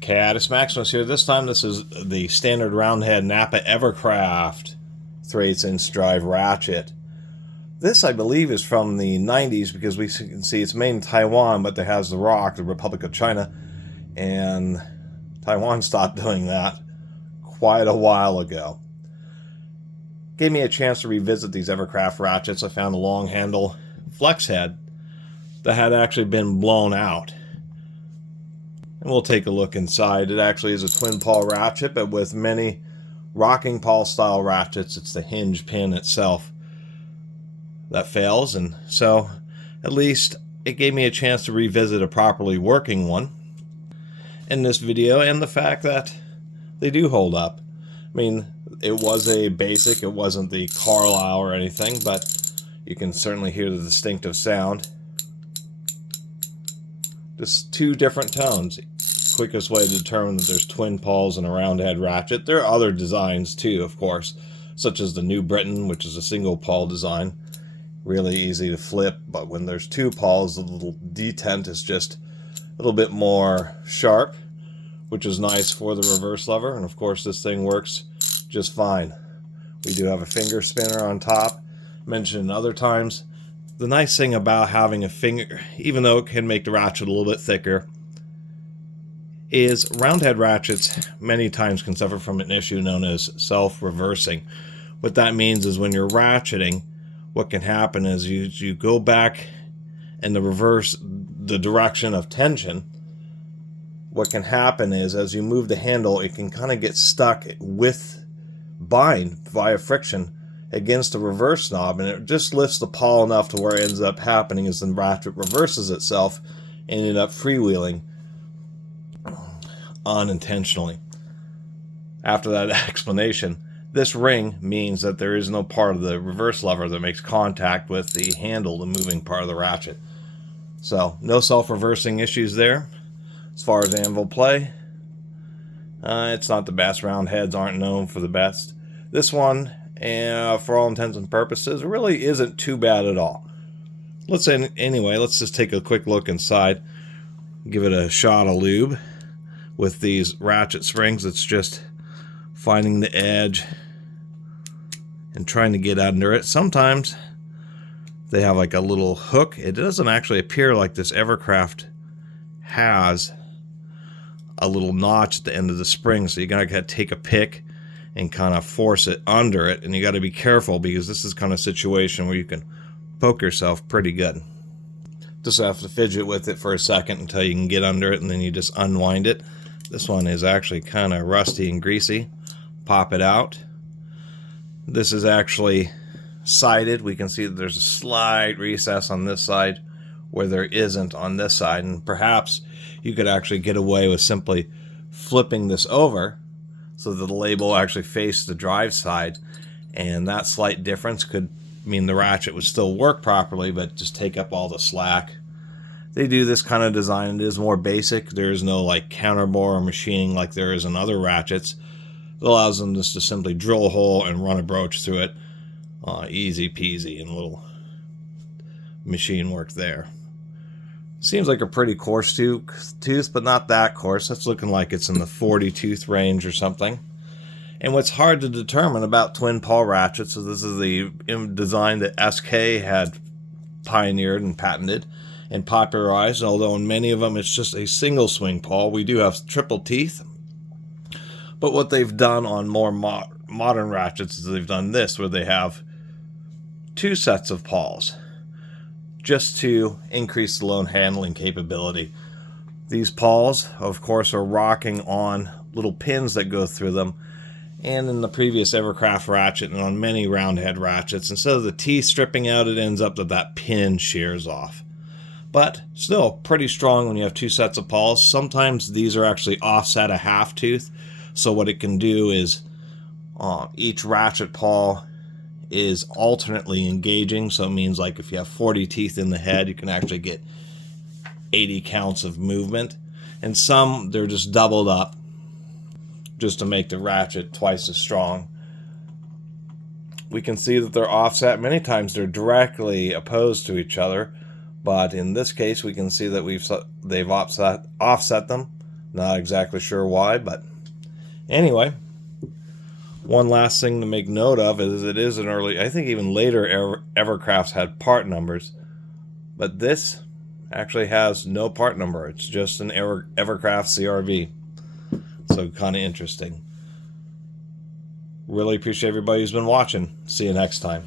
Catus Maximus here. This time this is the standard roundhead Napa EverCraft 3/8" drive ratchet. This, I believe, is from the 90s because we can see it's made in Taiwan, but it has the ROC, the Republic of China, and Taiwan stopped doing that quite a while ago. Gave me a chance to revisit these EverCraft ratchets. I found a long handle flex head that had actually been blown out. And we'll take a look inside. It actually is a twin pawl ratchet, but with many rocking pawl style ratchets, it's the hinge pin itself that fails, and so at least it gave me a chance to revisit a properly working one in this video, and the fact that they do hold up. I mean, it was a basic, it wasn't the Carlisle or anything, but you can certainly hear the distinctive sound. Just two different tones. Quickest way to determine that there's twin pawls and a roundhead ratchet. There are other designs too, of course, such as the New Britain, which is a single pawl design. Really easy to flip, but when there's two pawls, the little detent is just a little bit more sharp, which is nice for the reverse lever, and of course this thing works just fine. We do have a finger spinner on top, mentioned other times. The nice thing about having a finger, even though it can make the ratchet a little bit thicker, is roundhead ratchets many times can suffer from an issue known as self-reversing. What that means is when you're ratcheting, what can happen is you go back in the direction of tension. What can happen is as you move the handle, it can kind of get stuck bind via friction against the reverse knob, and it just lifts the pawl enough to where it ends up happening is the ratchet reverses itself and ended up freewheeling unintentionally. After that explanation, this ring means that there is no part of the reverse lever that makes contact with the handle, the moving part of the ratchet. So no self-reversing issues there. As far as anvil play, it's not the best. Round heads aren't known for the best. This one, for all intents and purposes, really isn't too bad at all. Let's just take a quick look inside. Give it a shot of lube. With these ratchet springs, it's just finding the edge and trying to get under it. Sometimes they have like a little hook. It doesn't actually appear like this EverCraft has a little notch at the end of the spring, so you gotta take a pick and kind of force it under it, and you got to be careful because this is kind of a situation where you can poke yourself pretty good. Just have to fidget with it for a second until you can get under it, and then you just unwind it. This one is actually kind of rusty and greasy. Pop it out. This is actually sided. We can see that there's a slight recess on this side where there isn't on this side, and perhaps you could actually get away with simply flipping this over so that the label actually faces the drive side, and that slight difference could mean the ratchet would still work properly but just take up all the slack. They do this kind of design. It is more basic. There is no like counterbore or machining like there is in other ratchets. It allows them just to simply drill a hole and run a broach through it. Easy peasy, and a little machine work there. Seems like a pretty coarse tooth, but not that coarse. That's looking like it's in the 40 tooth range or something. And what's hard to determine about twin pawl ratchets, so this is the design that SK had pioneered and patented and popularized, although in many of them it's just a single swing pawl. We do have triple teeth, but what they've done on more modern ratchets is they've done this, where they have two sets of pawls just to increase the load handling capability. These pawls, of course, are rocking on little pins that go through them, and in the previous EverCraft ratchet and on many roundhead ratchets, instead of the teeth stripping out, it ends up that pin shears off. But still pretty strong when you have two sets of pawls. Sometimes these are actually offset a half tooth, so what it can do is each ratchet pawl is alternately engaging, so it means like if you have 40 teeth in the head, you can actually get 80 counts of movement. And some, they're just doubled up just to make the ratchet twice as strong. We can see that they're offset. Many times they're directly opposed to each other, but in this case we can see that they've offset them Not exactly sure why, but anyway. One last thing to make note of is it is an early, I think even later EverCrafts had part numbers, but this actually has no part number. It's just an EverCraft CRV. So kind of interesting. Really appreciate everybody who's been watching. See you next time.